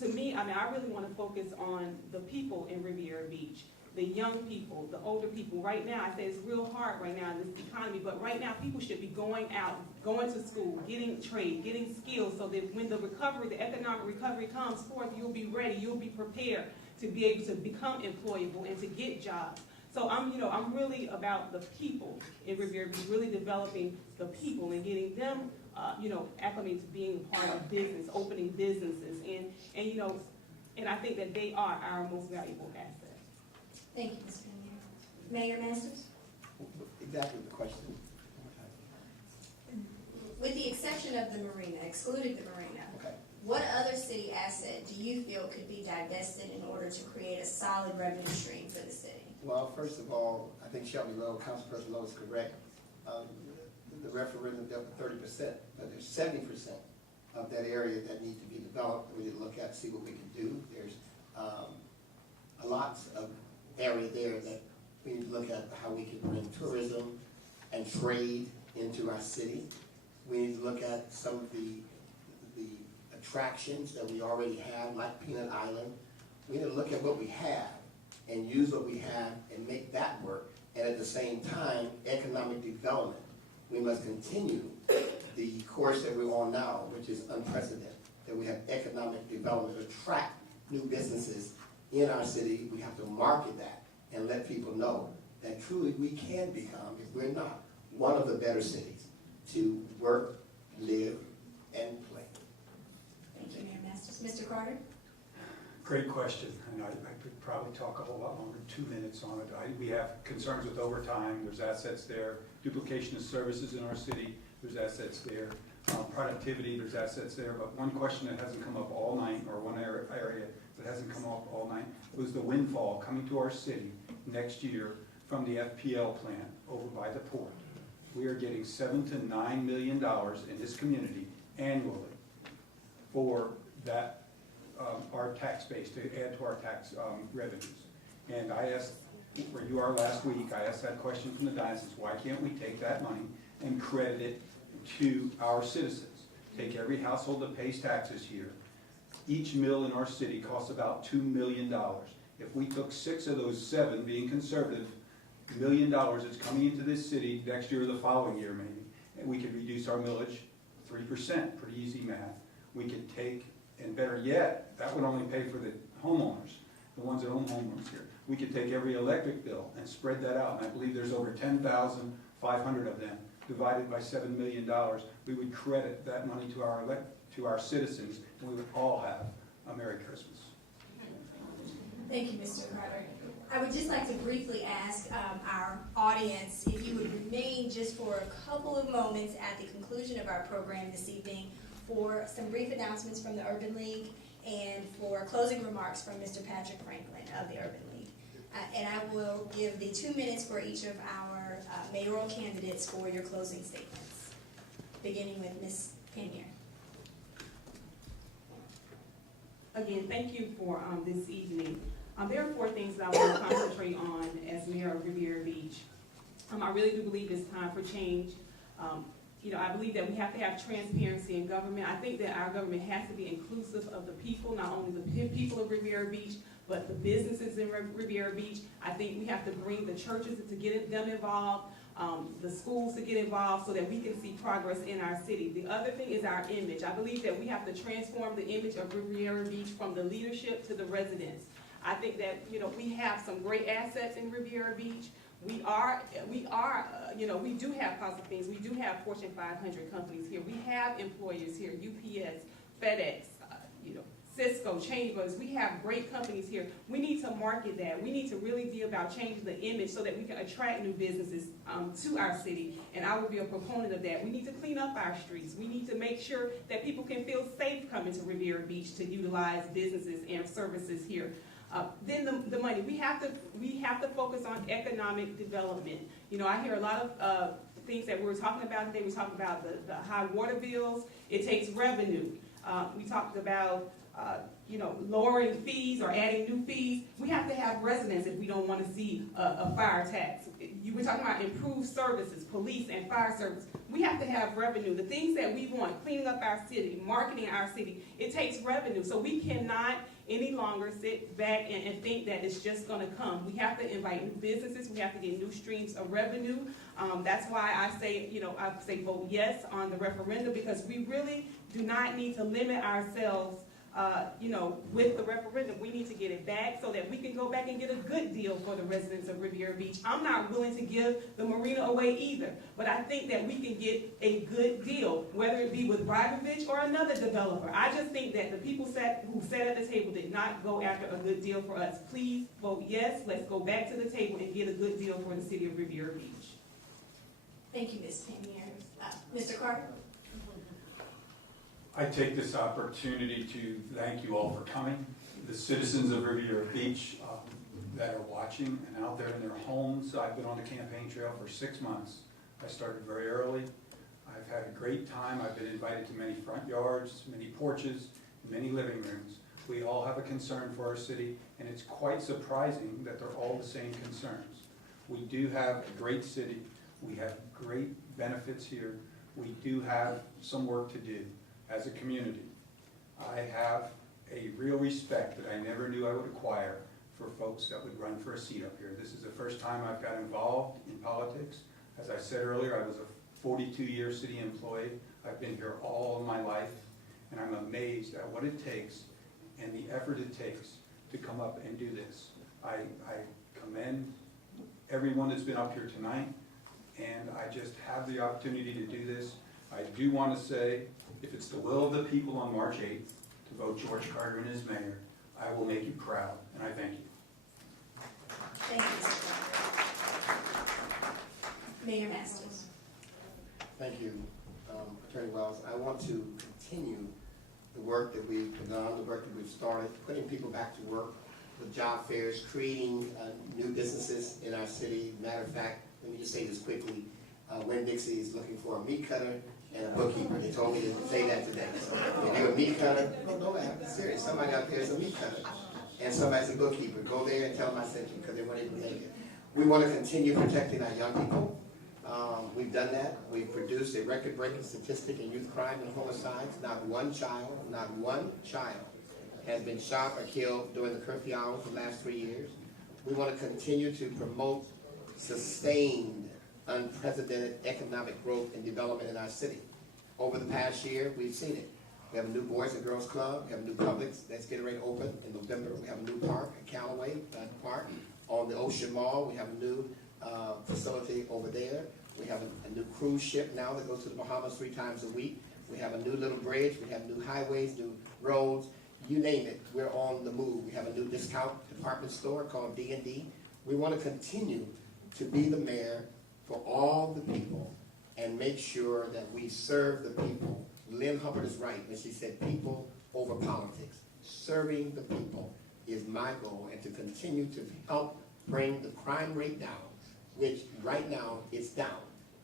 to me, I mean, I really want to focus on the people in Riviera Beach, the young people, the older people. Right now, I say it's real hard right now in this economy, but right now people should be going out, going to school, getting trade, getting skills, so that when the recovery, the economic recovery comes forth, you'll be ready, you'll be prepared to be able to become employable and to get jobs. So I'm really about the people in Riviera Beach, really developing the people and getting them, acclimated to being a part of business, opening businesses, and I think that they are our most valuable asset. Thank you, Ms. Mayor. Mayor Masters? Exactly the question. With the exception of the marina, excluding the marina, Okay. what other city asset do you feel could be divested in order to create a solid revenue stream for the city? Well, first of all, I think Shelby Lowe, Councilperson Lowe is correct. The referendum dealt with 30%, but there's 70% of that area that need to be developed. We need to look at, see what we can do. There's a lot of area there that we need to look at how we can bring tourism and trade into our city. We need to look at some of the attractions that we already have, like Peanut Island. We need to look at what we have and use what we have and make that work. And at the same time, economic development. We must continue the course that we're on now, which is unprecedented, that we have economic development, attract new businesses in our city. We have to market that and let people know that truly we can become, if we're not, one of the better cities to work, live, and play. Thank you, Mayor Masters. Mr. Carter? Great question, and I could probably talk a whole lot longer, 2 minutes on it. We have concerns with overtime, there's assets there, duplication of services in our city, there's assets there, productivity, there's assets there, but one question that hasn't come up all night, or one area that hasn't come up all night, was the windfall coming to our city next year from the FPL plant over by the port. We are getting $7 to $9 million in this community annually for that, our tax base, to add to our tax revenues. And I asked, where you are last week, I asked that question from the diocese, why can't we take that money and credit it to our citizens? Take every household that pays taxes here. Each mill in our city costs about $2 million. If we took 6 of those 7, being conservative, $1 million that's coming into this city next year or the following year maybe, and we could reduce our millage 3%, pretty easy math. We could take, and better yet, that would only pay for the homeowners, the ones that own homeowners here. We could take every electric bill and spread that out, and I believe there's over 10,500 of them, divided by $7 million. We would credit that money to our citizens, and we would all have a Merry Christmas. Thank you, Mr. Carter. I would just like to briefly ask our audience if you would remain just for a couple of moments at the conclusion of our program this evening for some brief announcements from the Urban League and for closing remarks from Mr. Patrick Franklin of the Urban League. And I will give the 2 minutes for each of our mayoral candidates for your closing statements, beginning with Ms. Panier. Again, thank you for this evening. There are 4 things that I want to concentrate on as mayor of Riviera Beach. I really do believe it's time for change. I believe that we have to have transparency in government. I think that our government has to be inclusive of the people, not only the people of Riviera Beach, but the businesses in Riviera Beach. I think we have to bring the churches to get them involved, the schools to get involved so that we can see progress in our city. The other thing is our image. I believe that we have to transform the image of Riviera Beach from the leadership to the residents. I think that, we have some great assets in Riviera Beach. We do have positive things. We do have Fortune 500 companies here. We have employers here, UPS, FedEx, Cisco, Chambers. We have great companies here. We need to market that. We need to really be about changing the image so that we can attract new businesses to our city, and I will be a proponent of that. We need to clean up our streets. We need to make sure that people can feel safe coming to Riviera Beach to utilize businesses and services here. Then the money. We have to focus on economic development. I hear a lot of things that we were talking about today. We talked about the high water bills. It takes revenue. We talked about lowering fees or adding new fees. We have to have residents if we don't want to see a fire tax. You were talking about improved services, police and fire service. We have to have revenue. The things that we want, cleaning up our city, marketing our city, it takes revenue. So we cannot any longer sit back and think that it's just going to come. We have to invite new businesses. We have to get new streams of revenue. That's why I say vote yes on the referendum, because we really do not need to limit ourselves with the referendum. We need to get it back so that we can go back and get a good deal for the residents of Riviera Beach. I'm not willing to give the marina away either, but I think that we can get a good deal, whether it be with Riviera or another developer. I just think that the people who sat at the table did not go after a good deal for us. Please vote yes. Let's go back to the table and get a good deal for the city of Riviera Beach. Thank you, Ms. Pamier. Mr. Carter? I take this opportunity to thank you all for coming. The citizens of Riviera Beach that are watching and out there in their homes. I've been on the campaign trail for 6 months. I started very early. I've had a great time. I've been invited to many front yards, many porches, many living rooms. We all have a concern for our city, and it's quite surprising that they're all the same concerns. We do have a great city. We have great benefits here. We do have some work to do as a community. I have a real respect that I never knew I would acquire for folks that would run for a seat up here. This is the first time I've got involved in politics. As I said earlier, I was a 42-year city employee. I've been here all of my life, and I'm amazed at what it takes and the effort it takes to come up and do this. I commend everyone that's been up here tonight, and I just have the opportunity to do this. I do want to say, if it's the will of the people on March 8th to vote George Carter in as mayor, I will make you proud, and I thank you. Thank you, Mr. Carter. Mayor Masters. Thank you, Attorney Wells. I want to continue the work that we've begun, the work that we've started, putting people back to work with job fairs, creating new businesses in our city. Matter of fact, let me just say this quickly. Winn-Dixie is looking for a meat cutter and a bookkeeper. They told me to say that today. So if you're a meat cutter, no, I'm serious. Somebody out there is a meat cutter, and somebody's a bookkeeper. Go there and tell them I sent you, because they weren't able to make it. We want to continue protecting our young people. We've done that. We've produced a record-breaking statistic in youth crime and homicides. Not one child has been shot or killed during the curfew hours the last 3 years. We want to continue to promote sustained, unprecedented economic growth and development in our city. Over the past year, we've seen it. We have a new Boys and Girls Club. We have a new Publix that's getting ready to open in November. We have a new park at Callaway Park. On the Ocean Mall, we have a new facility over there. We have a new cruise ship now that goes to the Bahamas 3 times a week. We have a new little bridge. We have new highways, new roads. You name it, we're on the move. We have a new discount department store called D&D. We want to continue to be the mayor for all the people and make sure that we serve the people. Lynn Hubbard is right when she said people over politics. Serving the people is my goal, and to continue to help bring the crime rate down, which right now is down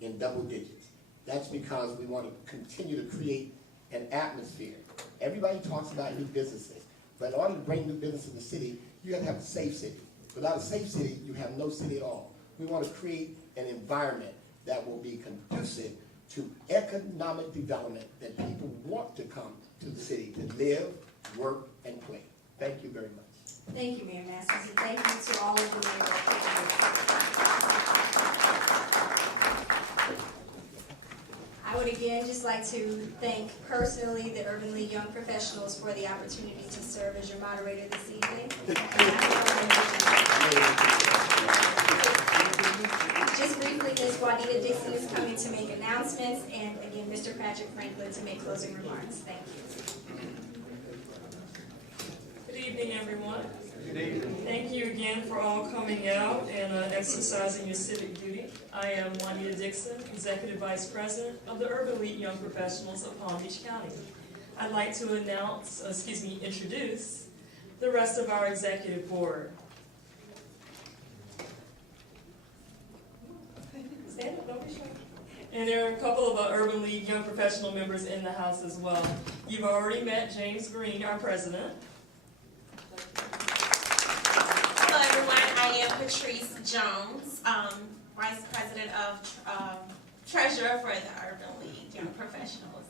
in double digits. That's because we want to continue to create an atmosphere. Everybody talks about new businesses, but in order to bring new business in the city, you have to have a safe city. Without a safe city, you have no city at all. We want to create an environment that will be conducive to economic development, that people want to come to the city to live, work, and play. Thank you very much. Thank you, Mayor Masters, and thank you to all of the mayor. I would again just like to thank personally the Urban League Young Professionals for the opportunity to serve as your moderator this evening. Just briefly, Ms. Juanita Dixon is coming to make announcements, and again, Mr. Patrick Franklin to make closing remarks. Thank you. Good evening, everyone. Good evening. Thank you again for all coming out and exercising your civic duty. I am Juanita Dixon, Executive Vice President of the Urban League Young Professionals of Palm Beach County. I'd like to introduce the rest of our executive board. Stand up, don't be shy. And there are a couple of Urban League Young Professional members in the house as well. You've already met James Green, our president. Hello, everyone. I am Patrice Jones, Vice President of Treasurer for the Urban League Young Professionals.